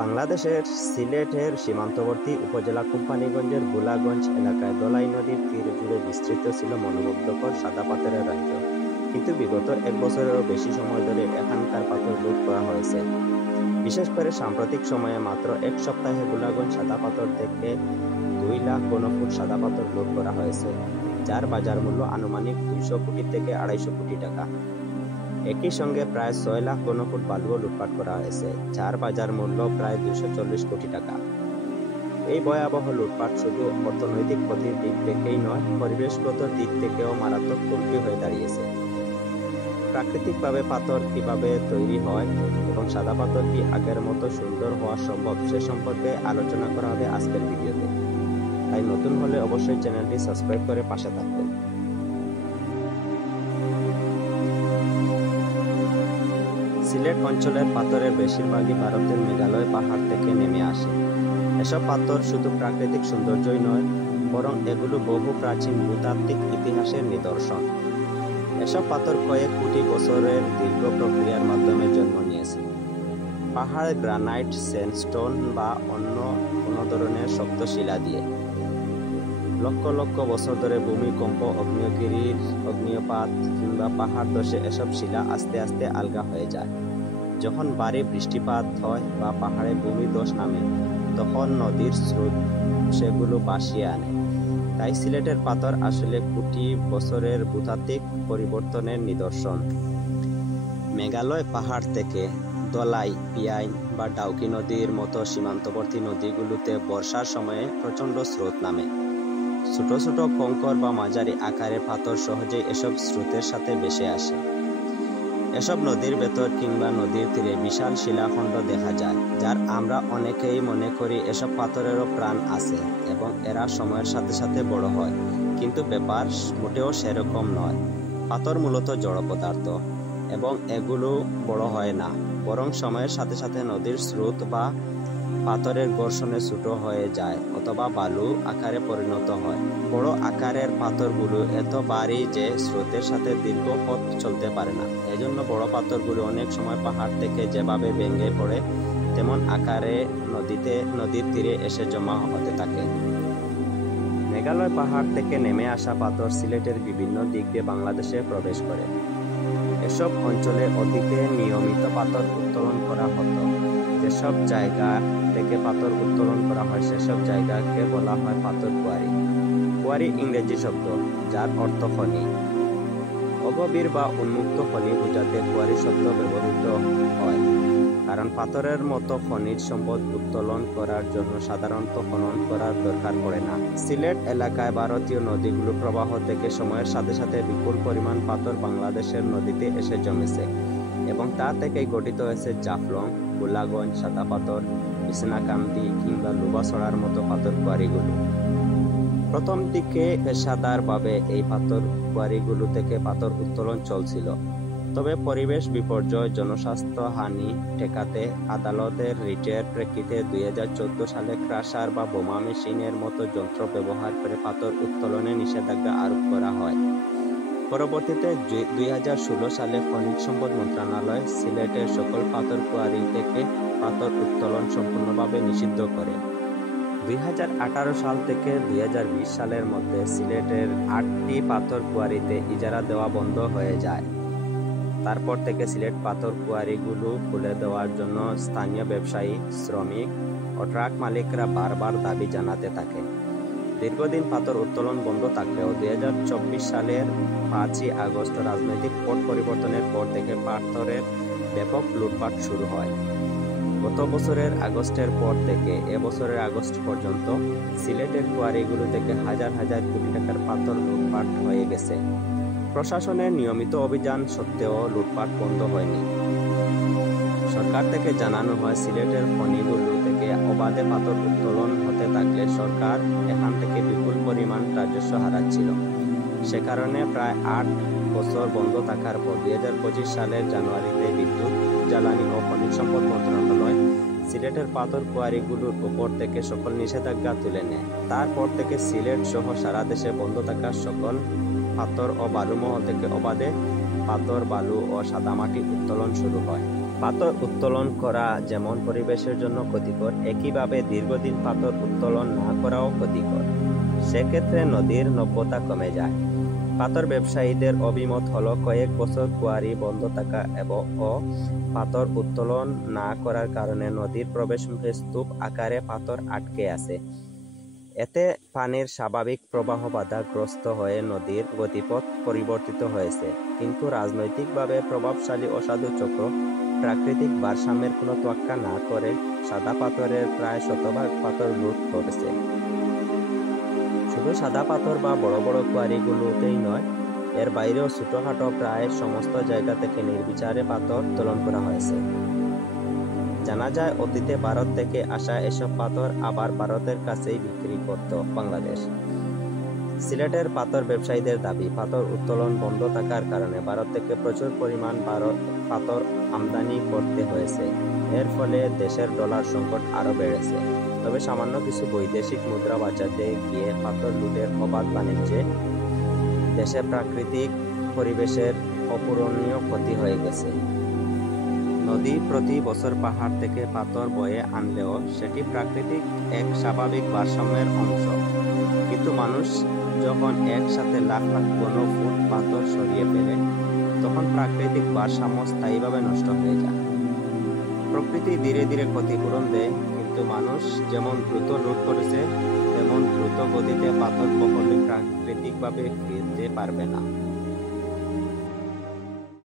বাংলাদেশের সিলেটের সীমান্তবর্তী উপজেলা কোম্পানীগঞ্জের গোলাগঞ্জ এলাকায় দলাই নদীর তীর জুড়ে বিস্তৃত ছিল মনোমুগ্ধকর সাদা পাথরের রাজ্য। কিন্তু বিগত 1 বছরেরও বেশি সময় ধরে এখানকার পাথর লুট করা হয়েছে। বিশেষ করে সাম্প্রতিক সময়ে মাত্র 1 সপ্তাহে গোলাগঞ্জ সাদা পাথর থেকে 2 লাখ ঘনফুট সাদা পাথর লুট করা হয়েছে, যার বাজার মূল্য আনুমানিক 200 কোটি থেকে 250 কোটি টাকা। একই সঙ্গে প্রায় 6 লাখ ঘনফুট বালুও লুটপাট করা হয়েছে, যার বাজার মূল্য প্রায় 240 কোটি টাকা। এই ভয়াবহ লুটপাট শুধু অর্থনৈতিক ক্ষতির দিক থেকেই নয়, পরিবেশগত দিক থেকেও মারাত্মক হুমকি হয়ে দাঁড়িয়েছে। প্রাকৃতিকভাবে পাথর কিভাবে তৈরি হয় এবং সাদা পাথর কি আগের মতো সুন্দর হওয়া সম্ভব সে সম্পর্কে আলোচনা করা হবে আজকের ভিডিওতে। তাই নতুন হলে অবশ্যই চ্যানেলটি সাবস্ক্রাইব করে পাশে থাকবেন। সিলেট অঞ্চলের পাথরের বেশিরভাগই ভারতের মেঘালয় পাহাড় থেকে নেমে আসে। এসব পাথর শুধু প্রাকৃতিক সৌন্দর্যই নয়, বরং এগুলো বহু প্রাচীন ভূতাত্ত্বিক ইতিহাসের নিদর্শন। এসব পাথর কয়েক কোটি বছরের দীর্ঘ প্রক্রিয়ার মাধ্যমে জন্ম নিয়েছে। পাহাড় গ্রানাইট, স্যান্ডস্টোন বা অন্য কোনো ধরনের শক্ত শিলা দিয়ে। লক্ষ লক্ষ বছর ধরে ভূমিকম্প, অগ্নিয়গিরির অগ্নিপাত কিংবা পাহাড় ধসে এসব শিলা আস্তে আস্তে আলগা হয়ে যায়। যখন ভারী বৃষ্টিপাত হয় বা পাহাড়ে ভূমিধস নামে, তখন নদীর স্রোত সেগুলো ভাসিয়ে আনে। তাই সিলেটের পাথর আসলে কোটি বছরের ভূতাত্ত্বিক পরিবর্তনের নিদর্শন। মেঘালয় পাহাড় থেকে দলাই, পিয়াইন বা ডাউকি নদীর মতো সীমান্তবর্তী নদীগুলোতে বর্ষার সময়ে প্রচণ্ড স্রোত নামে। ছোট ছোট কঙ্কর বা মাঝারি আকারের পাথর সহজেই এসব স্রোতের সাথে ভেসে আসে। এসব নদীর ভেতর কিংবা নদীর তীরে বিশাল শিলাখণ্ড দেখা যায়, যার আমরা অনেকেই মনে করি এসব পাথরেরও প্রাণ আছে এবং এরা সময়ের সাথে সাথে বড় হয়। কিন্তু ব্যাপার মোটেও সেরকম নয়। পাথর মূলত জড় পদার্থ এবং এগুলো বড় হয় না, বরং সময়ের সাথে সাথে নদীর স্রোত বা পাথরের ঘর্ষণে ছোট হয়ে যায় অথবা বালু আকারে পরিণত হয়। বড় আকারের পাথরগুলো এত ভারী যে স্রোতের সাথে দীর্ঘ পথ চলতে পারে না। এজন্য বড় পাথরগুলো অনেক সময় পাহাড় থেকে যেভাবে ভেঙে পড়ে তেমন আকারে নদীর তীরে এসে জমা হতে থাকে। মেঘালয় পাহাড় থেকে নেমে আসা পাথর সিলেটের বিভিন্ন দিক দিয়ে বাংলাদেশে প্রবেশ করে। এসব অঞ্চলে অতীতে নিয়মিত পাথর উত্তোলন করা হতো। যেসব জায়গা থেকে পাথর উত্তোলন করা হয় সেসব জায়গাকে বলা হয় পাথর কোয়ারি। কোয়ারি ইংরেজি শব্দ, যার অর্থ খনি। অগভীর বা উন্মুক্ত খনি বোঝাতে কোয়ারি শব্দ ব্যবহৃত হয়, কারণ পাথরের মতো খনিজ সম্পদ উত্তোলন করার জন্য সাধারণত খনন করার দরকার পড়ে না। সিলেট এলাকায় ভারতীয় নদীগুলোর প্রবাহ থেকে সময়ের সাথে সাথে বিপুল পরিমাণ পাথর বাংলাদেশের নদীতে এসে জমেছে এবং তা থেকেই গঠিত হয়েছে জাফলং, গোলাগঞ্জ সাদা পাথর, বিছনাকান্দি কিংবা লুবাছড়ার মতো পাথর কোয়ারিগুলো। প্রথম দিকে পেশাদারভাবে এই পাথর কোয়ারিগুলো থেকে পাথর উত্তোলন চলছিল, তবে পরিবেশ বিপর্যয়, জনস্বাস্থ্য হানি ঠেকাতে আদালতের রিটের প্রেক্ষিতে 2014 সালে ক্রাশার বা বোমা মেশিনের মতো যন্ত্র ব্যবহার করে পাথর উত্তোলনে নিষেধাজ্ঞা আরোপ করা হয়। পরবর্তীতে 2016 সালে খনিজ সম্পদ মন্ত্রণালয় সিলেটের সকল পাথর কোয়ারি থেকে পাথর উত্তোলন সম্পূর্ণভাবে নিষিদ্ধ করে। 2018 সাল থেকে 2020 সালের মধ্যে সিলেটের 8টি পাথর কোয়ারিতে ইজারা দেওয়া বন্ধ হয়ে যায়। তারপর থেকে সিলেট পাথর কোয়ারিগুলো খুলে দেওয়ার জন্য স্থানীয় ব্যবসায়ী, শ্রমিক ও ট্রাক মালিকরা বারবার দাবি জানাতে থাকে। দীর্ঘদিন পাথর উত্তোলন বন্ধ থাকলেও 2024 সালের 5ই আগস্ট রাজনৈতিক পট পরিবর্তনের পর থেকে পাথরের ব্যাপক লুটপাট শুরু হয়। গত বছরের আগস্টের পর থেকে এবছরের আগস্ট পর্যন্ত সিলেটের কোয়ারিগুলো থেকে হাজার হাজার কোটি টাকার পাথর লুটপাট হয়ে গেছে। প্রশাসনের নিয়মিত অভিযান সত্ত্বেও লুটপাট বন্ধ হয়নি। সরকার থেকে জানানো হয়, সিলেটের খনিগুলো থেকে অবাধে পাথর উত্তোলন হতে থাকলে সরকার এখান থেকে বিপুল পরিমাণ রাজস্ব হারাচ্ছিল। সে কারণে প্রায় 8 বছর বন্ধ থাকার পর 2025 সালের জানুয়ারিতে বিদ্যুৎ, জ্বালানি ও খনিজ সম্পদ মন্ত্রণালয় সিলেটের পাথর কোয়ারিগুলোর উপর থেকে সকল নিষেধাজ্ঞা তুলে নেয়। তারপর থেকে সিলেট সহ সারা দেশে বন্ধ থাকা সকল পাথর ও বালুমহল থেকে অবাধে পাথর, বালু ও সাদামাটি উত্তোলন শুরু হয়। পাথর উত্তোলন করা যেমন পরিবেশের জন্য ক্ষতিকর, একইভাবে দীর্ঘদিন পাথর উত্তোলন না করাও ক্ষতিকর। সেক্ষেত্রে নদীর নব্যতা কমে যায়। পাথর ব্যবসায়ীদের অভিমত হলো কয়েক বছর কোয়ারি বন্ধ থাকা এবং পাথর উত্তোলন না করার কারণে নদীর প্রবেশমুখে স্তূপ আকারে পাথর আটকে আছে। এতে পানির স্বাভাবিক প্রবাহ বাধাগ্রস্ত হয়ে নদীর গতিপথ পরিবর্তিত হয়েছে। কিন্তু রাজনৈতিকভাবে প্রভাবশালী অসাধু চক্র প্রাকৃতিক ভারসাম্যের কোনো তোয়াক্কা না করে সাদা পাথরের প্রায় শতভাগ পাথর লুট করেছে। শুধু সাদা পাথর বা বড় বড় কোয়ারিগুলোতেই নয়, এর বাইরেও ছোটখাটো প্রায় সমস্ত জায়গা থেকে নির্বিচারে পাথর উত্তোলন করা হয়েছে। জানা যায় অতীতে ভারত থেকে আসা এসব পাথর আবার ভারতের কাছেই বিক্রি করত বাংলাদেশ। সিলেটের পাথর ব্যবসায়ীদের দাবি, পাথর উত্তোলন বন্ধ থাকার কারণে ভারত থেকে প্রচুর পরিমাণ পাথর আমদানি করতে হয়েছে। এর ফলে দেশের ডলার সংকট আরও বেড়েছে। তবে সামান্য কিছু বৈদেশিক মুদ্রা বাঁচাতে গিয়ে পাথর লুটের অবাধ বাণিজ্যে দেশের প্রাকৃতিক পরিবেশের অপূরণীয় ক্ষতি হয়ে গেছে। নদী প্রতি বছর পাহাড় থেকে পাথর বয়ে আনলেও সেটি প্রাকৃতিক এক স্বাভাবিক ভারসাম্যের অংশ। কিন্তু মানুষ যখন একসাথে লাখ লাখ ঘন ফুট পাথর সরিয়ে ফেলে, তখন প্রাকৃতিক ভারসাম্য স্থায়ীভাবে নষ্ট হয়ে যায়। প্রকৃতি ধীরে ধীরে ক্ষতিপূরণ দেয়, কিন্তু মানুষ যেমন দ্রুত লুট করেছে, তেমন দ্রুত গতিতে পাথর কখনোই প্রাকৃতিকভাবে ফিরতে পারবে না।